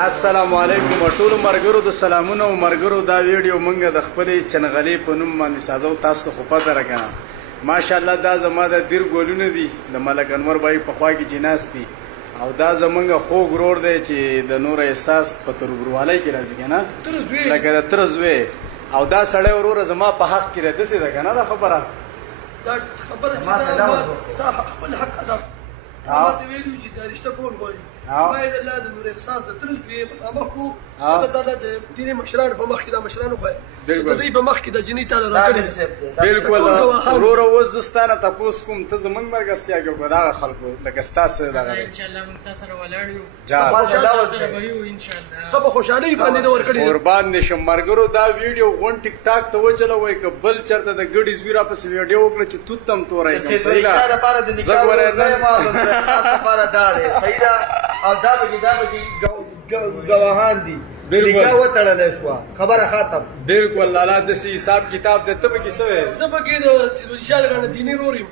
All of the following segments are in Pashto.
السلام علیکم ټول مرګرو د سلامونو مرګرو دا ویډیو مونږ د خپلې چنغلې په نوم باندې سازو تاسو ته خو پته راکنه ماشاءالله دا زما د دیر ګولونه دي د ملک انور بای په خوا کې جناس دي او دا زمونږ خوږ ورور دی چې د نور احساس په تربروالۍ کې راځي کنه لکه د ترزوی او دا سړی ورور زما په حق کې راځي ده کنه دا خبره چې دا ستا خپل حق ادا ما ته ویلو چې دا رشته کول غواړي ما یې لازم نور احساس د ترز په مخ کو چې دا د دیني مشران په مخ کې دا مشران خو چې د دې په مخ کې د جنې تعالی راکړي بالکل ورور وزستانه تاسو کوم ته زمنګ مرګستیا کې دا خلکو لکه تاسو دا ان شاء الله موږ سره ولاړ یو سره به یو ان شاء الله خو خوشالي باندې ور کړی قربان نشم مرګرو دا ویډیو ون ټیک ټاک ته وچلوي ک بل چرته د ګډیز ویرا په ویډیو وکړه چې تو تم تورای کوم صحیح ده لپاره د نکاح زما د احساس لپاره دا دی صحیح ده او دا به گواهان دي نکاح وتړل شو خبره ختم بالکل لاله د حساب کتاب د تب کې سوې زبکه د سیدو انشاء الله دیني روري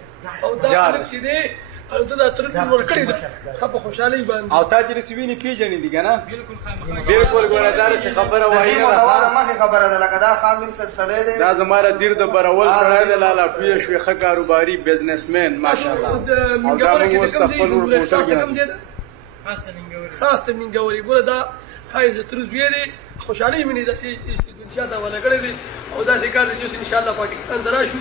او دا چې دی او دا تر ور کړی دا خو خوشالي باندې او تاج رسوینی پیژنې دي کنه بالکل خامخا بالکل ګوردار څه خبره وایي دا ما خبره ده لکه دا خامل سب سړی دی دا زماره دیر د برول سړی دی لاله پیه شوی ښه کاروباري بزنسمن ماشاءالله او دا موږ مستقبل ور پوسټ خاص ته منګوري ګوره دا خایز تر زویری خوشالي مني د ان شاء الله ولا کړی دي او دا ذکر دي چې ان شاء الله پاکستان دراشو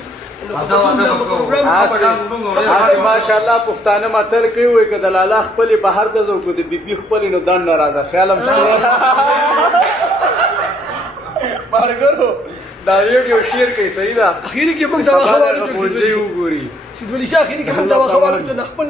ماشاءالله پښتانه متل کوي وي که د لاله خپل بهر د زو کو د بیبي خپل نو دان ناراضه خیالم شته مرګرو دا ویډیو شیر کوي صحیح ده اخیری کې موږ دا خبره وګوري سیدولي شاه اخیری کې موږ دا خبره خپل